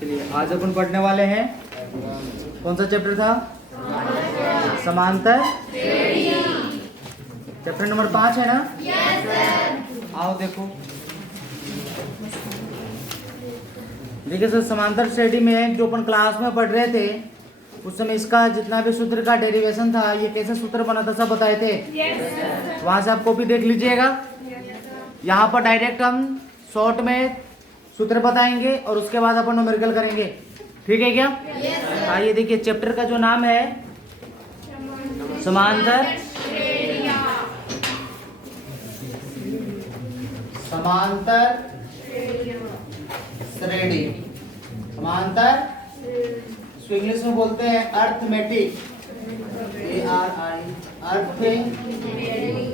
चलिए आज अपन पढ़ने वाले हैं, कौन सा चैप्टर था? समांतर। चैप्टर नंबर 5 है ना? Yes sir. आओ देखो, देखिए सर, समांतर श्रेणी में जो अपन क्लास में पढ़ रहे थे उस समय इसका जितना भी सूत्र का डेरिवेशन था, ये कैसे सूत्र बना था सब बताए थे। वहां से आप कॉपी देख लीजिएगा। यहाँ पर डायरेक्ट हम शॉर्ट में सूत्र बताएंगे और उसके बाद अपन न्यूमेरिकल करेंगे, ठीक है क्या? आइए देखिए, चैप्टर का जो नाम है समांतर श्रेणी। समांतर इसको इंग्लिश में बोलते हैं arithmetic,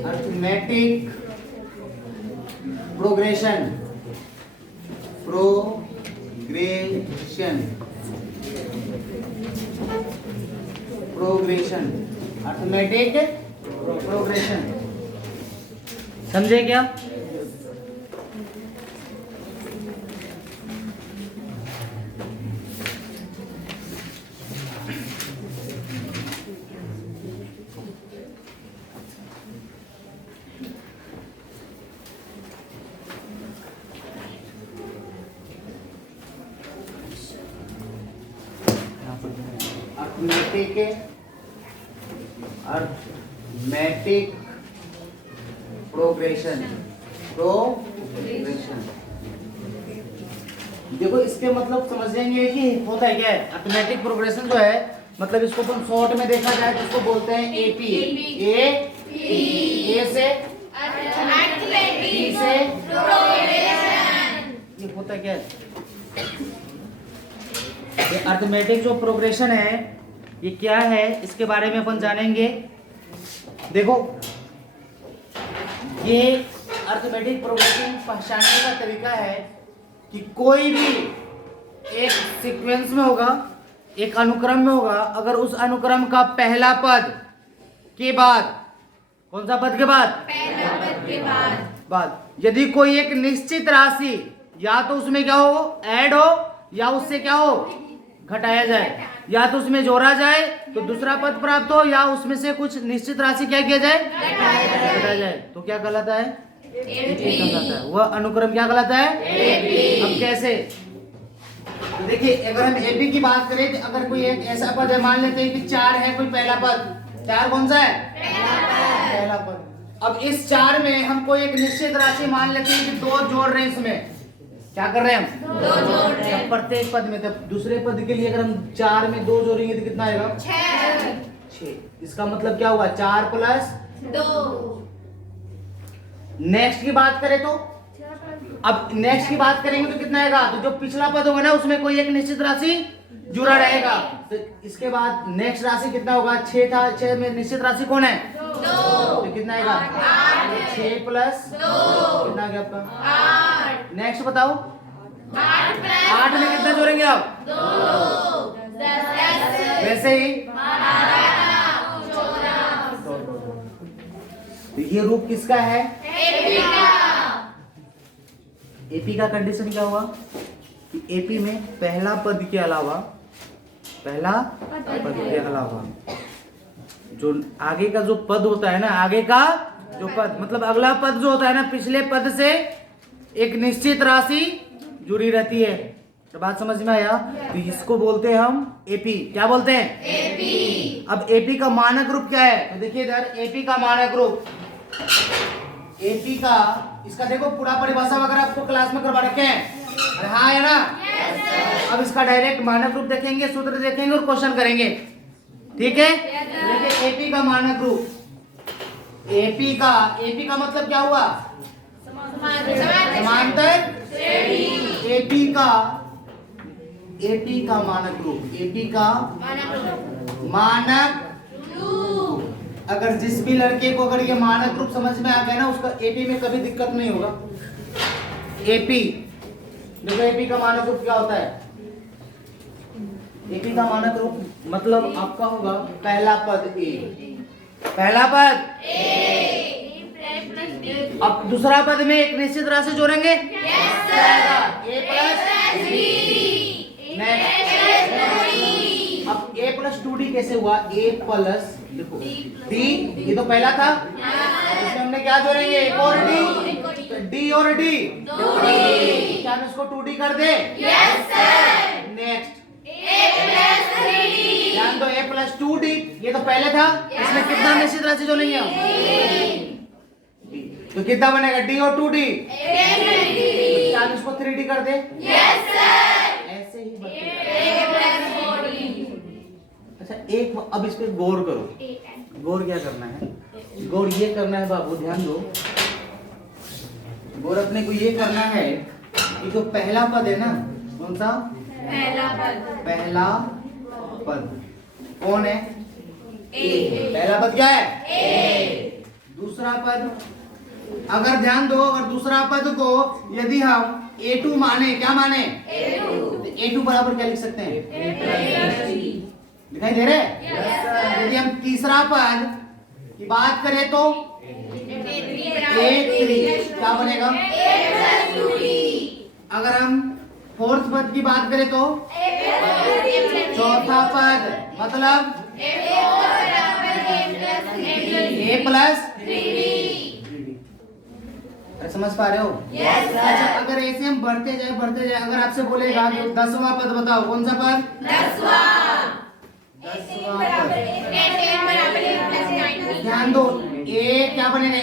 arithmetic progression. Arithmetic progression, समझे क्या? Arithmetic progression. देखो, इसके मतलब समझ जाएंगे कि होता है क्या है। अर्थमेटिक प्रोग्रेशन जो है, मतलब इसको अपन शॉर्ट में देखा जाए तो इसको बोलते हैं एपी। ए से अर्थमेटिक से प्रोग्रेशन। ये होता है क्या है? ये अर्थमेटिक जो प्रोग्रेशन है ये क्या है, इसके बारे में अपन जानेंगे। देखो, ये अर्थमेटिक प्रोग्रेशन पहचानने का तरीका है कि कोई भी एक सीक्वेंस में होगा, एक अनुक्रम में होगा, अगर उस अनुक्रम का पहला पद के बाद, कौन सा पद के बाद? पहला पद के बाद यदि कोई एक निश्चित राशि या तो उसमें क्या हो, ऐड हो, या उससे क्या हो, घटाया जाए, या तो उसमें जोड़ा जाए तो दूसरा पद प्राप्त हो, या उसमें से कुछ निश्चित राशि क्या किया जाए, घटाया जाए, तो क्या कहलाता है? एपी कहलाता है। वह अनुक्रम क्या कहलाता है? एपी। अब कैसे? तो देखिए, अगर हम एपी की बात करें तो अगर कोई एक ऐसा पद है, मान लेते हैं कि 4 है, कोई पहला पद। 4 कौन सा है? पहला पद। अब इस 4 में हम कोई एक निश्चित राशि मान लेते हैं कि 2 जोड़ रहे हैं, इसमें क्या कर रहे हैं हम? 2 जोड़ रहे हैं प्रत्येक पद में। तब दूसरे पद के लिए अगर हम 4 में 2 जोड़ेंगे तो कितना आएगा? 6। इसका मतलब क्या हुआ? 4 + 2। नेक्स्ट की बात करें तो, अब नेक्स्ट की बात करेंगे तो कितना आएगा? तो जो पिछला पद होगा ना, उसमें कोई एक निश्चित राशि जुड़ा रहेगा। तो इसके बाद नेक्स्ट राशि कितना होगा? 6 था, 6 में निश्चित राशि कौन है? 2। तो कितना आएगा? 6 + 2 कितना आ गया आपका? 8। नेक्स्ट बताओ, 8 में कितना जोड़ेंगे आप? 2। वैसे ही 12, 14। तो ये रूप किसका है? एपी का। एपी का कंडीशन क्या हुआ कि एपी में पहला पद के अलावा जो आगे का जो पद होता है ना, आगे का जो पद मतलब अगला पद जो होता है ना, पिछले पद से एक निश्चित राशि जुड़ी रहती है। तो बात समझ में आया? तो इसको बोलते हैं हम एपी। क्या बोलते हैं? एपी। अब एपी का मानक रूप क्या है? तो देखिए इधर, एपी का मानक रूप, एपी का, इसका देखो पूरा परिभाषा वगैरह आपको क्लास में करवा रखे हैं। हाँ है ना? अब इसका डायरेक्ट मानक रूप देखेंगे, सूत्र देखेंगे और क्वेश्चन करेंगे, ठीक है? देखिए, एपी का मानक रूप, एपी का मतलब क्या हुआ? समांतर श्रेणी। एपी का मानक रूप, एपी का मानक रूप। अगर जिस भी लड़के को अगर ये मानक रूप समझ में आ गया ना, उसका एपी में कभी दिक्कत नहीं होगा। एपी, देखो एपी का मानक रूप क्या होता है? एपी का मानक रूप मतलब आपका होगा पहला पद ए, पहला पद ए, अब दूसरा पद में एक निश्चित राशि जोड़ेंगे, ए प्लस बी। 2d कैसे हुआ? a प्लस देखो d, ये तो पहला था, इसमें हमने क्या जोड़ेंगे? एक और d, तो d और d, क्या हम इसको 2d कर दे? नेक्स्ट ध्यान दो, a प्लस 2d, ये तो पहले था, इसमें कितना निश्चित राशि जोड़ेंगे हम? तो कितना बनेगा? d और 2d, क्या हम इसको 3d कर दे? ऐसे ही बनते। अच्छा एक अब इस पे गौर करो। गौर क्या करना है? गौर ये करना है बाबू, ध्यान दो। गौर अपने को ये करना है कि जो पहला पद है ना, कौन सा? पहला पद कौन है? पहला पद क्या है? दूसरा पद, अगर ध्यान दो, अगर दूसरा पद को यदि हम a2 माने, क्या माने? a2 बराबर क्या लिख सकते हैं? दिखाई दे रहे? यदि हम तीसरा पद की बात करें तो a3 क्या बनेगा? अगर हम फोर्थ पद की बात करें तो चौथा पद मतलब a प्लस, समझ पा रहे हो? अच्छा अगर ऐसे हम बढ़ते जाए, अगर आपसे बोलेगा कि 10वां पद बताओ, कौन सा पद? 10वां पद। ध्यान दो, a क्या बनेगा?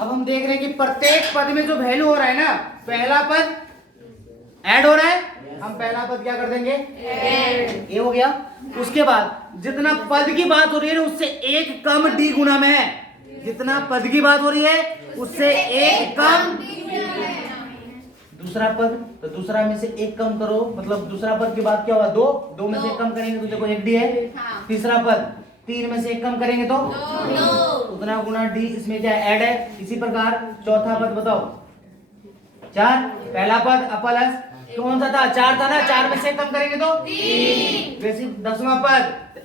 अब हम देख रहे हैं कि प्रत्येक पद में जो वैल्यू हो रहा है ना, पहला पद ऐड हो रहा है, हम पहला पद क्या कर देंगे? ए हो गया। उसके बाद जितना पद की बात हो रही है ना, उससे एक कम डी गुना में है। जितना पद की बात हो रही है उससे एक कम दूसरा पद, तो दूसरा में से एक कम करो, मतलब दूसरा पद की बात क्या होगा? 2, 2 में से एक कम करेंगे तो देखो 1 डी है। तीसरा पद 3 में से एक कम करेंगे तो उतना गुना डी, इसमें क्या ऐड है। इसी प्रकार चौथा पद बताओ, 4, पहला पद प्लस कौन सा था? 4 था ना, 4 में से एक कम करेंगे तो 3। वैसे 10वां पद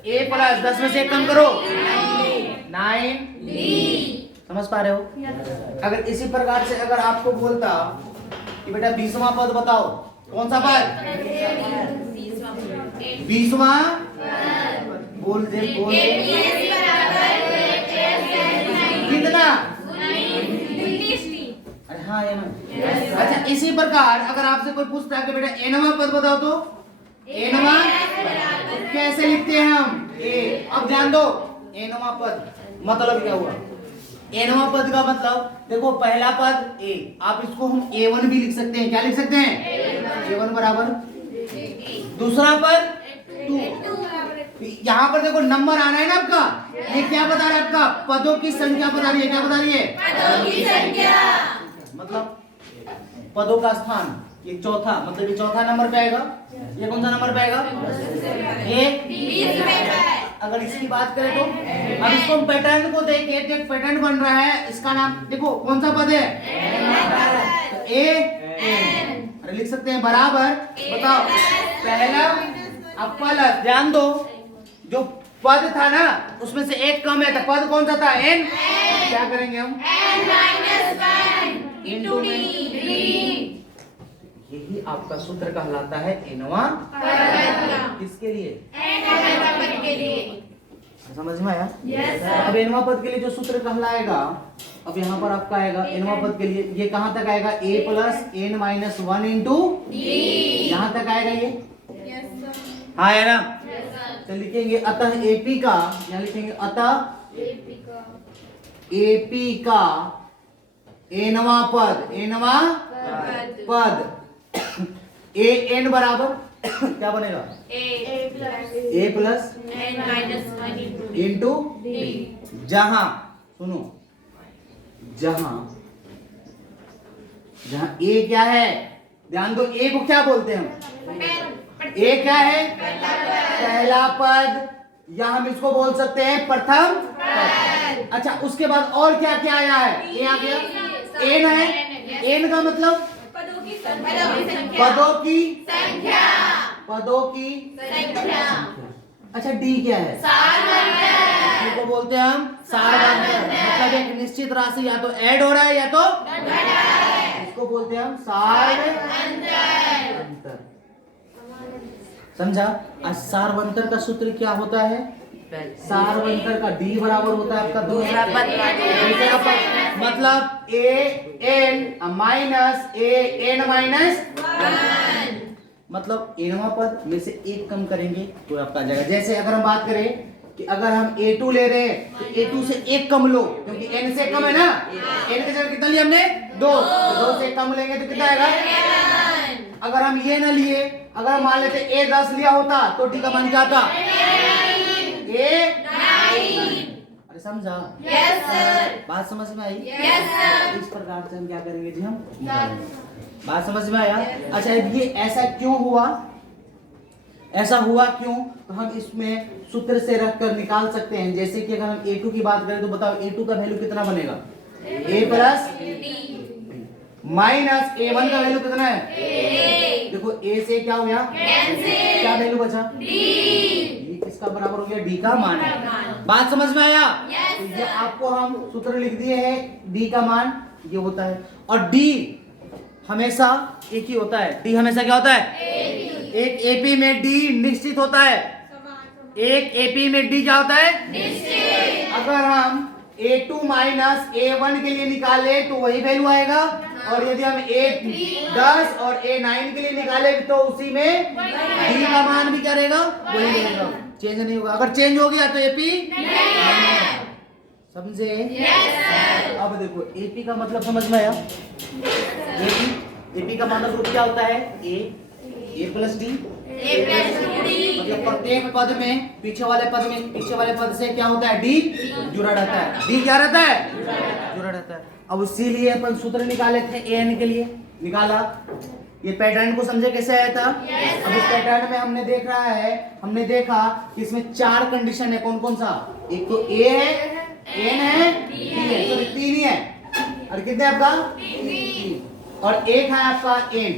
a प्लस 10 में से एक कम करो 9 समझ पा रहे हो? अगर इसी प्रकार से अगर आपको बोलता कि बेटा 20वां पद बताओ, कौन सा पद? 20वां बोल दे कितना? अरे हाँ ये ना। अच्छा इसी प्रकार अगर आपसे कोई पूछता है कि बेटा एनवां पद बताओ, तो एनवां कैसे लिखते हैं हम? ए। अब ध्यान दो, एनवां पद मतलब क्या हुआ? एनवां पद का मतलब देखो, पहला पद ए, आप इसको हम a1 भी लिख सकते हैं। क्या लिख सकते हैं? a1 बराबर। दूसरा पद 2। यहाँ पर देखो नंबर आना है ना आपका, ये क्या बता रहा है? आपका पदों की संख्या बता रही है। क्या बता रही है? पदों की संख्या। मतलब पदों का स्थान, ये चौथा, मतलब ये चौथा नंबर पे आएगा। ये कौन सा नंबर पे आएगा? ये। अगर इसकी बात करें तो अब इसको हम पैटर्न को देखें तो एक पैटर्न बन रहा है, इसका नाम देखो कौन सा पद है? A N. अरे लिख सकते हैं बराबर। बताओ पहला अब प्लस, ध्यान दो जो पद था ना उसमें से एक कम है, तो पद कौन सा था? एन। क्या करेंगे हम? n - 1 into d। यही आपका सूत्र कहलाता है एनवां पद। किसके लिए? समझ में आया? अब एनवां पद के लिए जो सूत्र कहलाएगा, अब यहाँ पर आपका आएगा एनवां पद के लिए, ये कहाँ तक आएगा? a plus n minus 1 into यहाँ तक आएगा ये। हाँ है ना? तो लिखेंगे अतः एपी का, यहाँ लिखेंगे अतः एपी का एनवां पद, एनवां पद ए एन बराबर क्या बनेगा? ए प्लस इंटू जहां, सुनो, जहां ए क्या है? ध्यान दो, ए को क्या बोलते हैं हम? ए क्या है? पहला पद, या हम इसको बोल सकते हैं प्रथम पद। अच्छा उसके बाद और क्या क्या आया है? ए आ गया, एन है। एन का मतलब पदों की संख्या। अच्छा डी क्या है? इसको बोलते हैं हम सारवांतर, मतलब एक निश्चित राशि या तो ऐड हो रहा है या तो इसको बोलते हैं हम सारवांतर। समझा? आज सारवंतर का सूत्र क्या होता है? सारवंतर का डी बराबर होता है आपका दूसरा पद, दूसरा पद मतलब A N minus A N minus 1, मतलब एनवा पद में से एक कम करेंगे तो आपका आ जाएगा। जैसे अगर हम बात करें कि अगर हम a2 ले रहे हैं तो a2 से एक कम लो, क्योंकि n से कम है ना। n के जगह कितना लिया हमने? 2, तो 2 से कम लेंगे तो कितना आएगा? अगर हम ये ना लिए, अगर हम मान लेते a 10 लिया होता तो d का मान क्या आता? a 9। अरे समझा? Yes sir. बात समझ में आई? Yes sir. इस प्रकार से हम क्या करेंगे जी, हम बात समझ में आया? अच्छा ये ऐसा क्यों हुआ? ऐसा हुआ क्यों? तो हम इसमें सूत्र से रखकर निकाल सकते हैं। जैसे कि अगर हम a2 की बात करें तो बताओ a2 का वैल्यू कितना बनेगा? a प्लस माइनस a1 का वैल्यू कितना है? देखो a से क्या हो गया? क्या वैल्यू बचा? ये किसका बराबर हो गया? d का मान है। बात समझ में आया? तो ये आपको हम सूत्र लिख दिए हैं, d का मान ये होता है। और d हमेशा एक ही होता है। d हमेशा क्या होता है? एक एपी में d निश्चित होता है। एक एपी में d क्या होता है? निश्चित। अगर हम a2 माइनस a1 के लिए निकाले तो वही वैल्यू आएगा, और यदि हम a10 और a9 के लिए निकाले तो उसी में d का मान भी क्या रहेगा? वही रहेगा, चेंज नहीं होगा। अगर चेंज हो गया तो एपी समझे? अब देखो एपी का मतलब समझ में आया? एपी का मानक रूप क्या होता है? ए प्लस डी, मतलब प्रत्येक पद में पीछे वाले पद से क्या होता है? डी जुड़ा रहता है। डी क्या रहता है? जुड़ा रहता है। अब इसीलिए अपन सूत्र निकाले थे एन के लिए, निकाला। ये पैटर्न को समझे कैसे आया था? अब इस पैटर्न में हमने देखा कि इसमें 4 कंडीशन है। कौन कौन सा? एक तो ए है, एन है, डी है, तो 3 ही है। और कितने आपका? 3। और एक है आपका एन।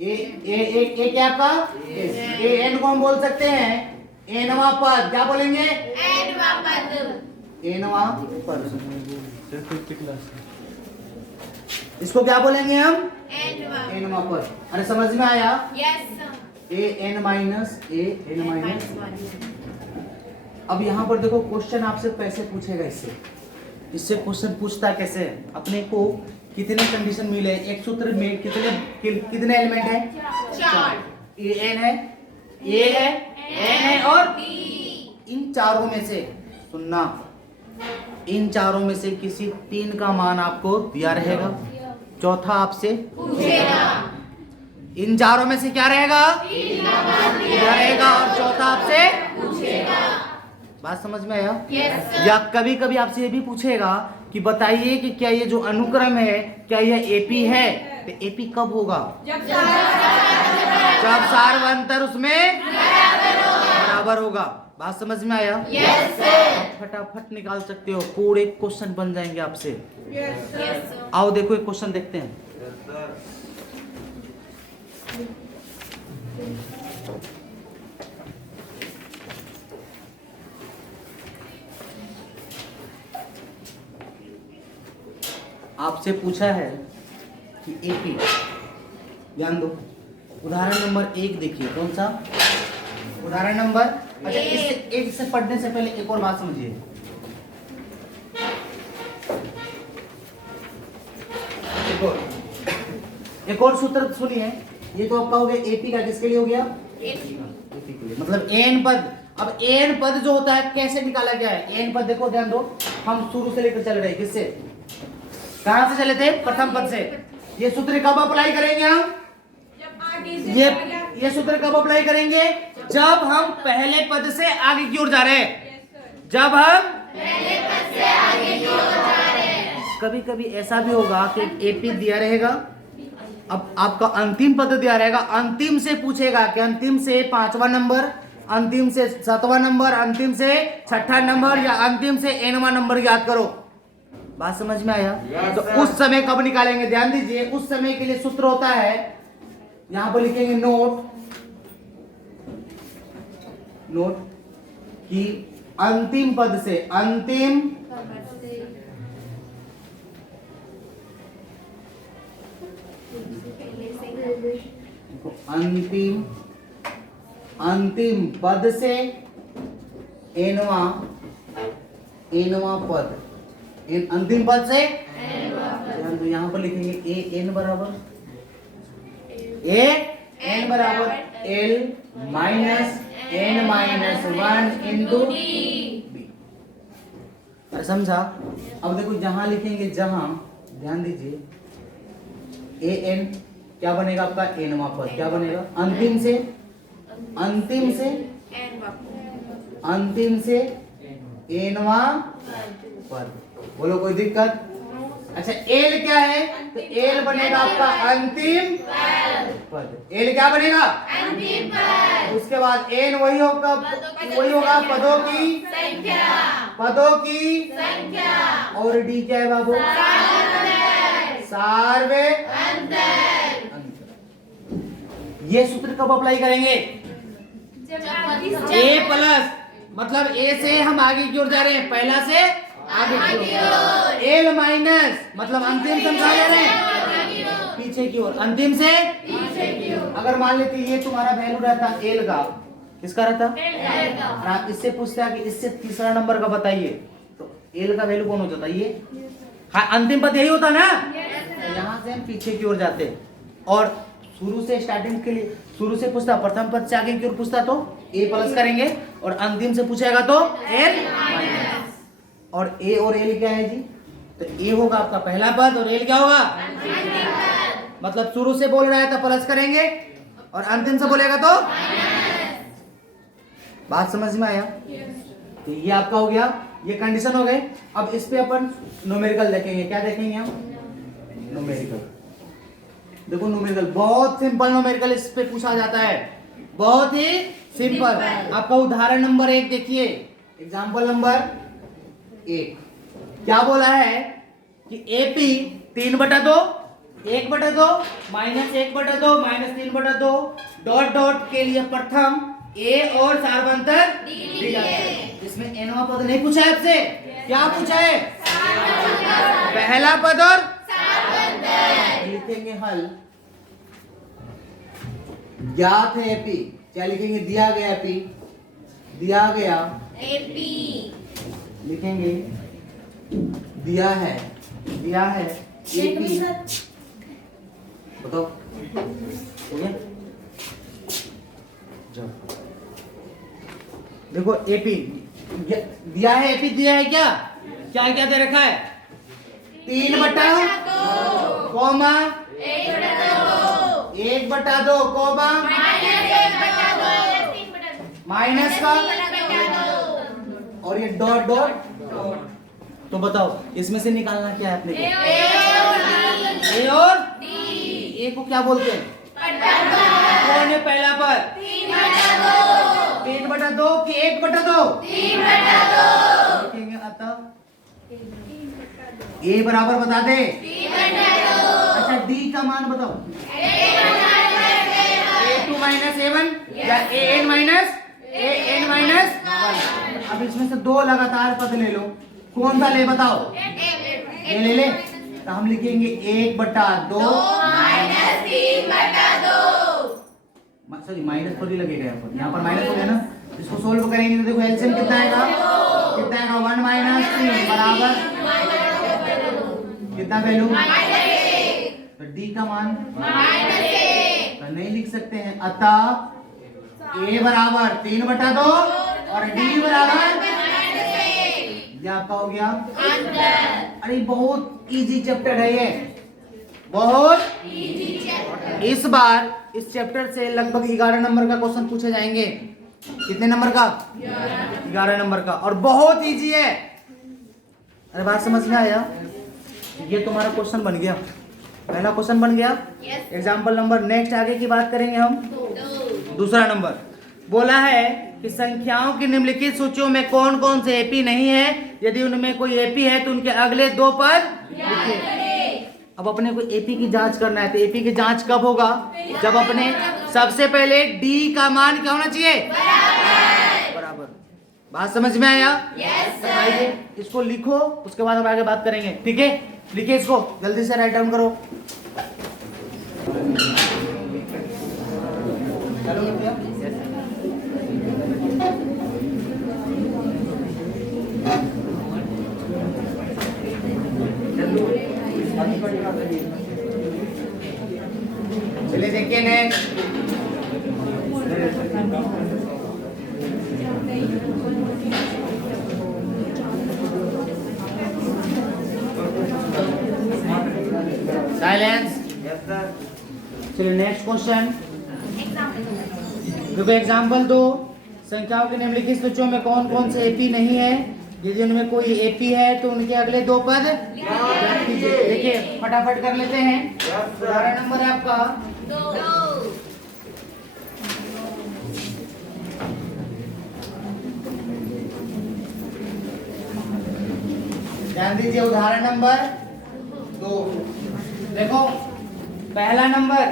एक क्या आपका? ए एन को हम बोल सकते हैं एनवा पद। क्या बोलेंगे? एनवा पद। इसको क्या बोलेंगे हम? एनवा पद। अरे समझ में आया? A N minus A N minus. अब यहाँ पर देखो क्वेश्चन आपसे कैसे पूछेगा। इससे क्वेश्चन पूछता कैसे? अपने को कितने कंडीशन मिले? एक सूत्र में कितने एलिमेंट है? 4। ए एन है, ए है, एन है और इन चारों में से सुनना, इन चारों में से किसी 3 का मान आपको दिया रहेगा, चौथा आपसे पूछेगा। इन चारों में से क्या रहेगा? 3 का मान दिया रहेगा और चौथा आपसे पूछेगा। बात समझ में आया? या कभी कभी आपसे ये भी पूछेगा कि बताइए कि क्या ये जो अनुक्रम है क्या यह एपी है? तो एपी कब होगा? जब सारवंतर उसमें बराबर होगा। बात समझ में आया? आप फटाफट निकाल सकते हो, पूरे क्वेश्चन बन जाएंगे आपसे। आओ देखो एक क्वेश्चन देखते हैं। आपसे पूछा है कि एपी, ध्यान दो, उदाहरण नंबर 1 देखिए। कौन सा उदाहरण नंबर? अच्छा, एक से पढ़ने से पहले एक और बात समझिए। एक और सूत्र सुनिए। ये तो आपका हो गया एपी का। किसके लिए हो गया? एपी के लिए, मतलब एन पद। अब एन पद जो होता है कैसे निकाला गया है? एन पद देखो, ध्यान दो, हम शुरू से लेकर चल रहे हैं। किससे? कहां से चले थे? प्रथम पद से। ये सूत्र कब अप्लाई करेंगे हम? ये सूत्र कब अप्लाई करेंगे? जब हम पहले पद से आगे की ओर जा रहे हैं। जब हम पहले पद से आगे की ओर जा रहे हैं। कभी कभी ऐसा भी होगा कि एपी दिया रहेगा, अब आपका अंतिम पद दिया रहेगा, अंतिम से पूछेगा कि अंतिम से 5वां नंबर, अंतिम से 7वां नंबर, अंतिम से 6ठा नंबर या अंतिम से nवां नंबर याद करो। बात समझ में आया? तो उस समय कब निकालेंगे? ध्यान दीजिए, उस समय के लिए सूत्र होता है, यहां पर लिखेंगे नोट कि अंतिम पद से, अंतिम अंतिम पद से एनवा पद, अंतिम पद से हम तो यहाँ पर लिखेंगे ए एन बराबर L minus N minus 1 into B. समझा? अब देखो जहां लिखेंगे, जहां ध्यान दीजिए, ए एन क्या बनेगा आपका एनवा पद, क्या बनेगा अंतिम से एनवा पद। बोलो कोई दिक्कत? अच्छा एल क्या है? तो एल बनेगा आपका अंतिम पद। एल क्या बनेगा? अंतिम पद। उसके बाद एन वही होगा पदों की संख्या। और डी क्या है बाबू? सार्वे अंतर। ये सूत्र कब अप्लाई करेंगे? ए प्लस, मतलब ए से हम आगे की ओर जा रहे हैं, पहला से आगे की ओर। एल माइनस मतलब अंतिम से हम कहाँ जा रहे हैं? पीछे की ओर, अंतिम से पीछे की ओर। अगर मान लेते ये तुम्हारा वैल्यू रहता एल का, किसका रहता? और आप इससे पूछते हैं कि इससे तीसरा नंबर का बताइए, तो एल का वैल्यू कौन हो जाता? ये हाँ, अंतिम पद यही होता ना। यहाँ से हम पीछे की ओर जाते और शुरू से स्टार्टिंग के लिए शुरू से पूछता, प्रथम पद से आगे की ओर पूछता तो ए प्लस करेंगे, और अंतिम से पूछेगा तो एल माइनस। और ए और एल क्या है जी? तो ए होगा आपका पहला पद और एल क्या होगा? मतलब शुरू से बोल रहा है तो प्लस करेंगे और अंतिम से बोलेगा तो बात समझ में आया? तो ये आपका हो गया, ये कंडीशन हो गए। अब इस पे अपन न्यूमेरिकल देखेंगे। क्या देखेंगे हम? न्यूमेरिकल। देखो न्यूमेरिकल बहुत सिंपल न्यूमेरिकल इस पे पूछा जाता है, बहुत ही सिंपल। आपका उदाहरण नंबर 1 देखिए, एग्जाम्पल नंबर 1 क्या बोला है कि AP 3/2 1/2 minus 1/2 minus 3/2 dot dot के लिए प्रथम ए और सार्वंतर डी। इसमें एनवा पद नहीं पूछा है आपसे, क्या पूछा है? पहला पद और लिखेंगे हल। ज्ञात है एपी, क्या लिखेंगे? दिया गया एपी, दिया गया एपी लिखेंगे, दिया है एपी। बताओ हो गया? देखो एपी दिया है, एपी दिया है, क्या क्या क्या दे रखा है? 3/2 कॉमा 1/2 कॉमा माइनस का और ये डॉट डॉट। तो बताओ इसमें से निकालना क्या है अपने को? ए और डी। ए को क्या बोलते हैं? कौन है पहला पद? 3/2 कि 1/2? 3/2 लिखेंगे। अतः ए बराबर बता दे। अच्छा डी का मान बताओ। A2 माइनस A1 या AN माइनस AN-1। अब इसमें से 2 लगातार पद ले लो, कौन सा ले बताओ? ये ले। तो हम लिखेंगे 1/2 माइनस 3/2। सॉरी माइनस थोड़ी लगेगा यहाँ पर माइनस हो गया ना। इसको सोल्व करेंगे तो देखो एलसीएम कितना आएगा? 1 माइनस 3 बराबर कितना वैल्यू? तो डी का मान तो नहीं लिख सकते हैं। अतः ए बराबर 3/2 और डी बराबर ये आपका हो गया। अरे बहुत इजी चैप्टर है ये, बहुत इजी। इस बार इस चैप्टर से लगभग 11 नंबर का क्वेश्चन पूछे जाएंगे। कितने नंबर का? 11 नंबर का, और बहुत इजी है। अरे बात समझ में आया? ये तुम्हारा क्वेश्चन बन गया, पहला क्वेश्चन बन गया। एग्जाम्पल नंबर नेक्स्ट आगे की बात करेंगे हम। दूसरा नंबर बोला है कि संख्याओं की निम्नलिखित सूचियों में कौन कौन से एपी नहीं है, यदि उनमें कोई एपी है तो उनके अगले 2 पद लिखिए। अब अपने को एपी की जांच करना है, तो एपी की जांच कब होगा? जब अपने सबसे पहले डी का मान क्या होना चाहिए? बराबर। बात समझ में आया? आइए इसको लिखो, उसके बाद हम आगे बात करेंगे। ठीक है, लिखिए इसको, जल्दी से राइट डाउन करो। चलो देखिए नेक्स्ट। साइलेंस। चलिए नेक्स्ट क्वेश्चन। देखो एग्जाम्पल दो, संख्याओं के निम्नलिखित सूचियों में कौन कौन से एपी नहीं है। यदि उनमें कोई एपी है तो उनके अगले दो पद ज्ञात कीजिए। देखिए फटाफट कर लेते हैं। उदाहरण नंबर है आपका 2 ध्यान दीजिए। उदाहरण नंबर 2। देखो पहला नंबर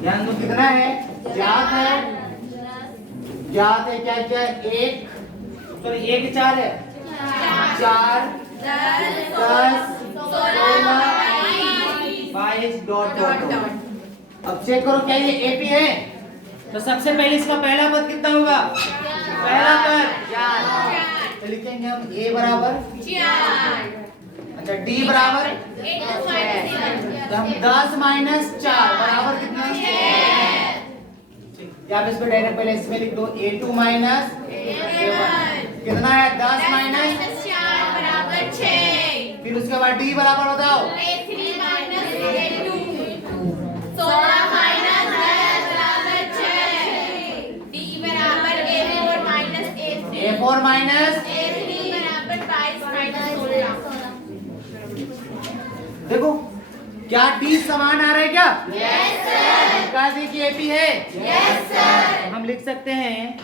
ध्यान दो कितना है, ज्ञात है। ज्ञात है क्या क्या, एक सॉरी 1 4 है, 4 10 16 22 डॉट डॉट डॉट। अब चेक करो क्या ये एपी है। तो सबसे पहले इसका पहला पद कितना होगा, पहला पद 4। तो लिखेंगे हम ए बराबर 4 अच्छा डी बराबर तो हम 10 माइनस 4 बराबर कितना, 6। या आप इसको डायरेक्ट पहले इसमें लिख दो a2 माइनस a1 कितना है 10 माइनस 4 बराबर 6। फिर उसके बाद डी बराबर बताओ a3 माइनस a2 16 माइनस 10 बराबर 6। d बराबर a4 minus a3 a4 minus a3 बराबर 22 माइनस 16। देखो क्या डी समान आ रहा है क्या, यस सर। कहा देखिए एपी है, यस सर। हम लिख सकते हैं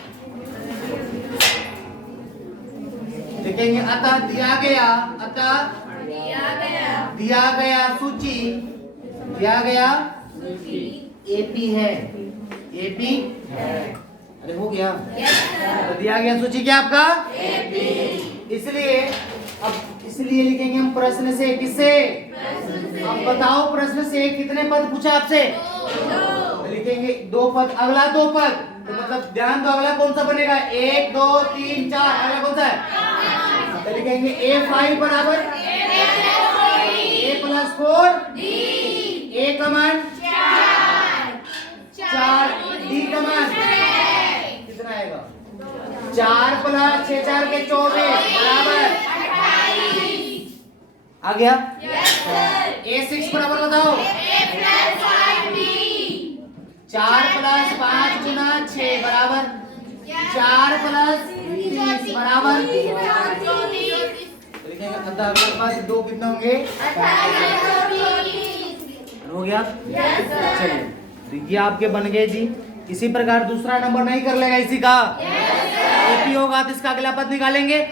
लिखेंगे अतः दिया गया, अतः दिया गया सूची, दिया गया एपी है, एपी अरे हो गया। तो दिया गया सूची क्या आपका एपी। इसलिए अब इसलिए लिखेंगे हम प्रश्न से, किससे, अब बताओ प्रश्न से कितने पद पूछा आपसे, तो लिखेंगे 2 पद, अगला 2 पद। तो मतलब ध्यान दो अगला कौन सा बनेगा, 1 2 3 4, अगला कौन सा है, तो लिखेंगे a5 बराबर a प्लस 4 a का मान 4 d का मान कितना आएगा, 4 प्लस 6 4 के 24 बराबर आ गया। a6 बराबर बताओ 4 प्लस 5 गुना 6 बराबर 4 प्लस 30 बराबर लिखेंगे। अतः अगले पास 2 कितने होंगे, हो गया। चलिए तो ये आपके बन गए जी। इसी प्रकार दूसरा नंबर नहीं कर लेगा इसी का एपी होगा तो इसका अगला पद निकालेंगे।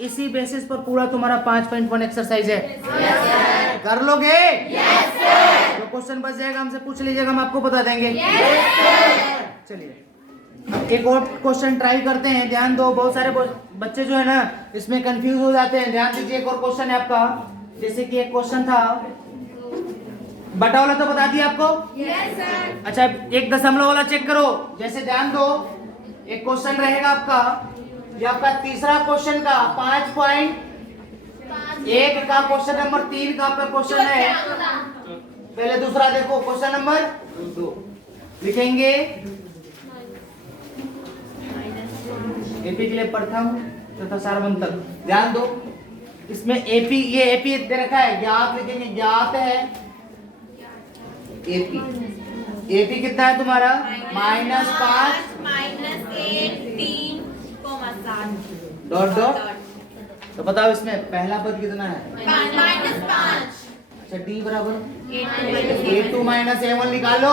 इसी बेसिस पर पूरा तुम्हारा 5.1 एक्सरसाइज है, कर लोगे। जो क्वेश्चन बच जाएगा हमसे पूछ लीजिएगा, हम आपको बता देंगे। चलिए अब एक और क्वेश्चन ट्राई करते हैं। ध्यान दो, बहुत सारे बच्चे जो है ना इसमें कंफ्यूज हो जाते हैं। ध्यान दीजिए, एक और क्वेश्चन है आपका। जैसे कि एक क्वेश्चन था, बटा वाला तो बता दिया आपको, अच्छा एक दशमलव वाला चेक करो। जैसे ध्यान दो, एक क्वेश्चन रहेगा आपका, ये आपका तीसरा क्वेश्चन का 5.1 का क्वेश्चन नंबर 3 का आपका क्वेश्चन है। पहले दूसरा देखो, क्वेश्चन नंबर 2 लिखेंगे एपी के लिए प्रथम तथा सार्वंतक। ध्यान दो, इसमें एपी, ये एपी दे रखा है, ज्ञात लिखेंगे, ज्ञात है एपी। एपी कितना है तुम्हारा -5 डॉट डॉट। तो बताओ इसमें पहला पद कितना है, -5। अच्छा डी बराबर a2 माइनस a1 निकालो।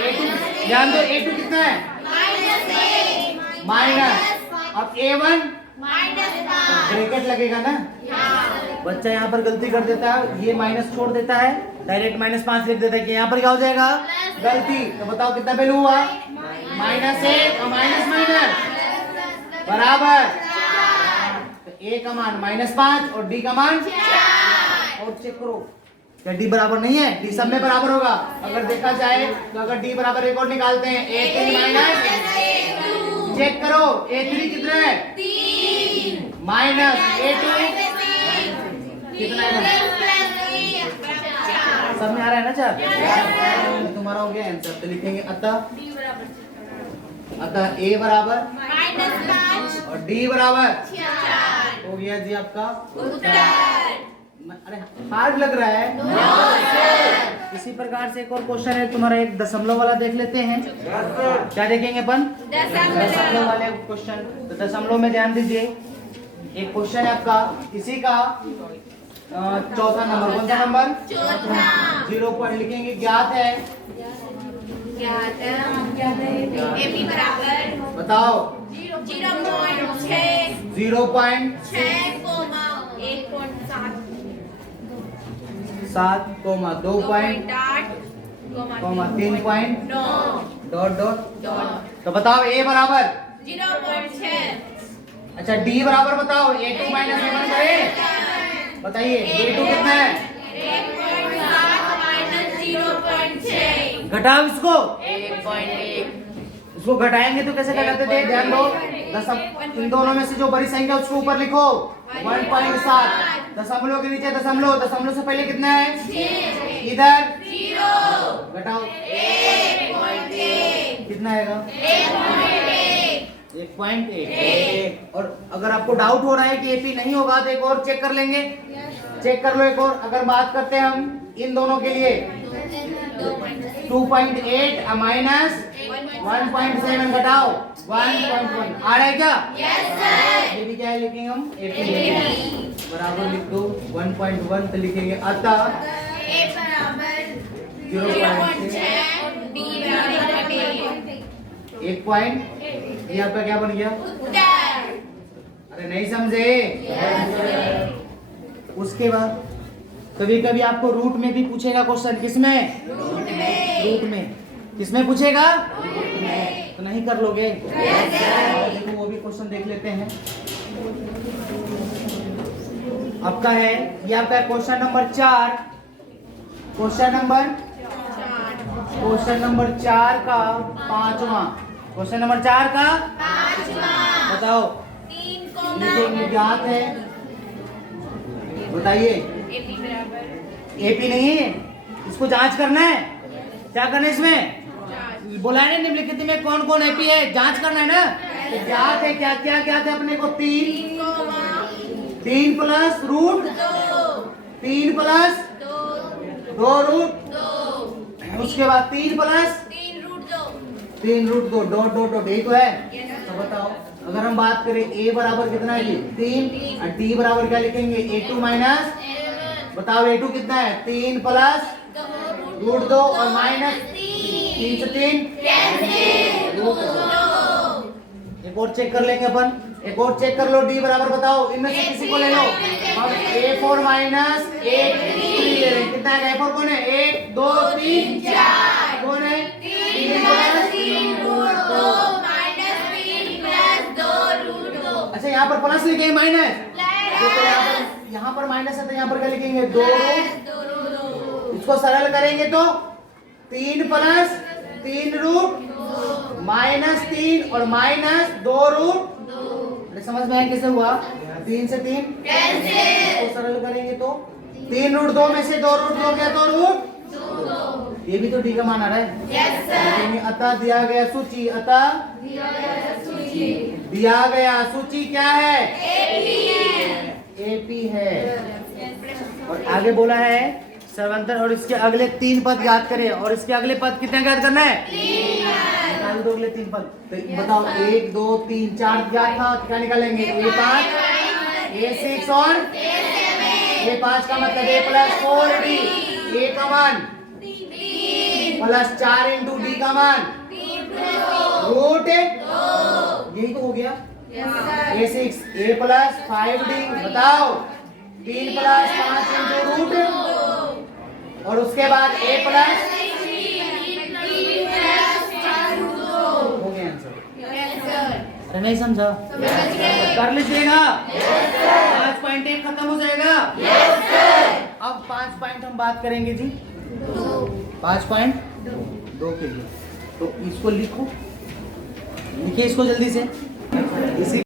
a2 ध्यान दो, a2 कितना है माइनस, अब a1 ब्रैकेट लगेगा ना। बच्चा यहाँ पर गलती कर देता है, ये माइनस छोड़ देता है, डायरेक्ट -5 लिख देता है कि यहाँ पर क्या हो जाएगा गलती। तो बताओ कितना वैल्यू हुआ, -1 और माइनस बराबर, तो a का मान -5 और d का मान 4। और चेक करो क्या d बराबर नहीं है, d सब में बराबर होगा। अगर देखा जाए तो अगर d बराबर एक और निकालते हैं, a3 माइनस, चेक करो a3 कितना है माइनस a2 कितना है? सब में आ रहा है ना 4? तो तुम्हारा हो गया आंसर। तो लिखेंगे अतः a बराबर -5 और d बराबर 4 हो गया जी आपका उत्तर। अरे हार्ड लग रहा है। इसी प्रकार से एक और क्वेश्चन है तुम्हारा, एक दशमलव वाला देख लेते हैं। क्या देखेंगे अपन? दशमलव वाले क्वेश्चन। तो दशमलव में ध्यान दीजिए, एक क्वेश्चन है आपका इसी का चौथा नंबर। कौन सा नंबर? चौथा। 0 पॉइंट लिखेंगे, ज्ञात है। AP बराबर बताओ 0.6 0.7 कोमा 2.8 कोमा 3.9 डॉट डॉट। तो बताओ a बराबर 0.6 अच्छा d बराबर बताओ a2 माइनस a1 करें। बताइए a2 कितना है? 0.6 घटाओ इसको। 1.1 इसको घटाएंगे तो कैसे घटाते थे? ध्यान दो, इन दोनों में से जो बड़ी संख्या उसको ऊपर लिखो 1.7। दशमलव के नीचे दशमलव, दशमलव से पहले कितना है? इधर 0 घटाओ 1.1 कितना आएगा? 1.1 1.8। और अगर आपको डाउट हो रहा है कि एपी नहीं होगा तो एक और चेक कर लेंगे। चेक कर लो एक और। अगर बात करते हैं हम इन दोनों के लिए 2.8 माइनस 1.7 घटाओ 1.1 आ रहा है क्या? ये भी क्या है लिखेंगे हम? एपी बराबर लिख दो 1.1। तो लिखेंगे अतः A बराबर 0.6 D बराबर 1 पॉइंट, ये आपका क्या बन गया? उत्तर। अरे नहीं समझे? उसके बाद कभी कभी आपको रूट में भी पूछेगा क्वेश्चन। किसमें? रूट में। किसमें पूछेगा? तो नहीं कर लोगे? देखो वो भी क्वेश्चन देख लेते हैं। आपका है ये आपका क्वेश्चन नंबर 4। क्वेश्चन नंबर 4 का 5वां। क्वेश्चन नंबर 4 का 5वां बताओ। 3 लिखेंगे ज्ञात है। बताइए AP बराबर एपी नहीं है, इसको जांच करना है। क्या करना है इसमें? बोला है ना निम्नलिखित में कौन कौन एपी है, जांच करना है ना। तो ज्ञात है क्या क्या ज्ञात है अपने को? 3 प्लस रूट 3 प्लस 2 रूट, उसके बाद 3 plus 3 root 2 dot dot dot, यही तो है। तो बताओ अगर हम बात करें a बराबर कितना है जी? 3 और d बराबर क्या लिखेंगे? a2 माइनस, बताओ a2 कितना है? 3 प्लस रूट 2 और माइनस 3 से 3 रूट 2। एक और चेक कर लेंगे अपन। एक और चेक कर लो। d बराबर बताओ, इनमें से किसी को ले लो। हम a4 माइनस a3 ले रहे हैं। कितना है? a4 कौन है? 1 2 3 4 कौन है? 3 प्लस अच्छा यहाँ पर प्लस लिखेंगे माइनस। तो यहाँ पर माइनस है तो यहाँ पर क्या लिखेंगे? 2 रूट। इसको सरल करेंगे तो 3 प्लस 3 रूट माइनस 3 और माइनस 2 रूट। अरे समझ में आया कैसे हुआ? 3 से 3 इसको सरल करेंगे तो 3 रूट 2 में से 2 रूट 2 गया तो रूट। ये भी तो डी का मान आ रहा है। अतः दिया गया सूची, अतः दिया गया सूची क्या है? एपी है। और आगे बोला है सर्वंतर और इसके अगले 3 पद याद करें। और इसके अगले पद कितने याद करना है? 3। अगले 3 पद तो बताओ 1 2 3 4 याद था। क्या निकालेंगे? a5 a6 और a5 का मतलब a प्लस 4d, a का मान प्लस 4 इंटू डी का मान रूट, यही तो हो गया। a6 a प्लस 5d, बताओ 3 प्लस 5 इंटू रूट और उसके बाद a प्लस हो गया आंसर। अरे नहीं समझा? कर लीजिएगा। 5 पॉइंट एक खत्म हो जाएगा। अब 5 पॉइंट हम बात करेंगे जी 5.2 के लिए। तो इसको लिखो, लिखिए इसको जल्दी से। इसी